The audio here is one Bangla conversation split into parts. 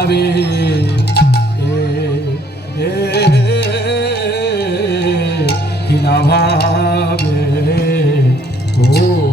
ভাবে কি না ভাবে ও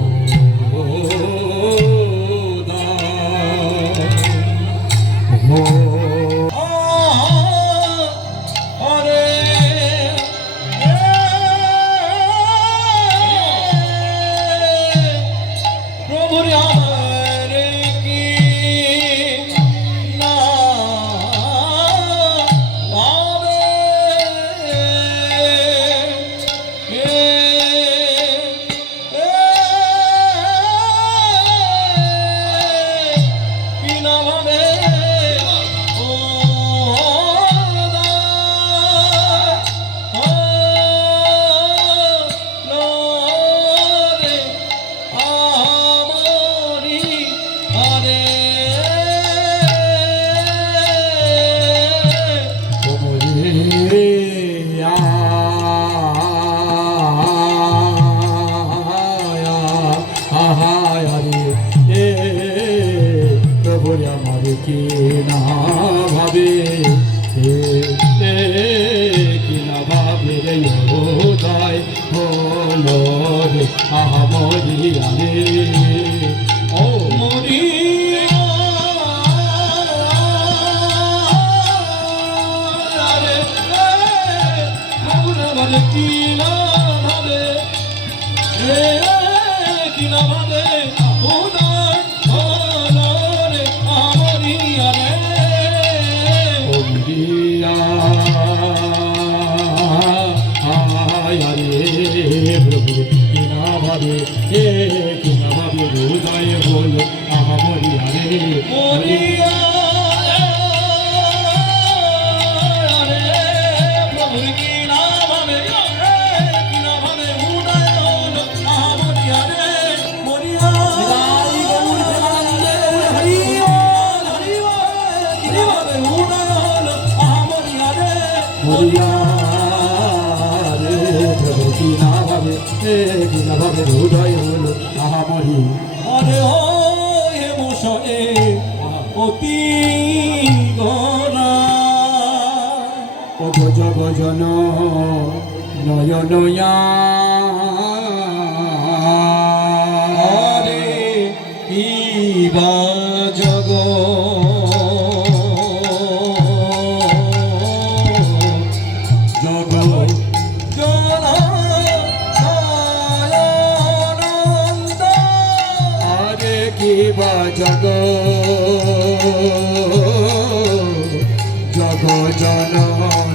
কি না ভাবে কি না ভাবে রে উদয় হলো রে আহা মরিয়া রে ও মরিয়া রে ভাবে কি না ভাবে কি না ভাবে উদয় হলো রে মরিয়া রে মরিয়া আয়া রে প্রভু কি না ভাবে হৃদয় বলো আহা মরিয়া রে মরিয়া হৃদয় হলো আহামরি আরে হে মোশে অতি গরা অগ জগ জন নয়নয়া আরে ইবা জগ জগ জগ জন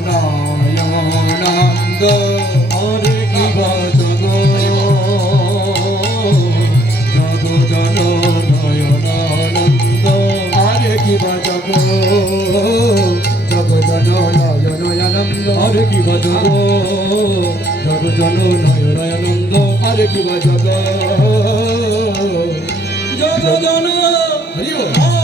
নয়নানন্দ হরে কিবা জগ জগ জন নয়নানন্দ হরে কিবা জগ জগ জন নয়নানন্দ হরে কিবা জগ জগ জন নয়নানন্দ হরে কিবা জগ জগ জন হরি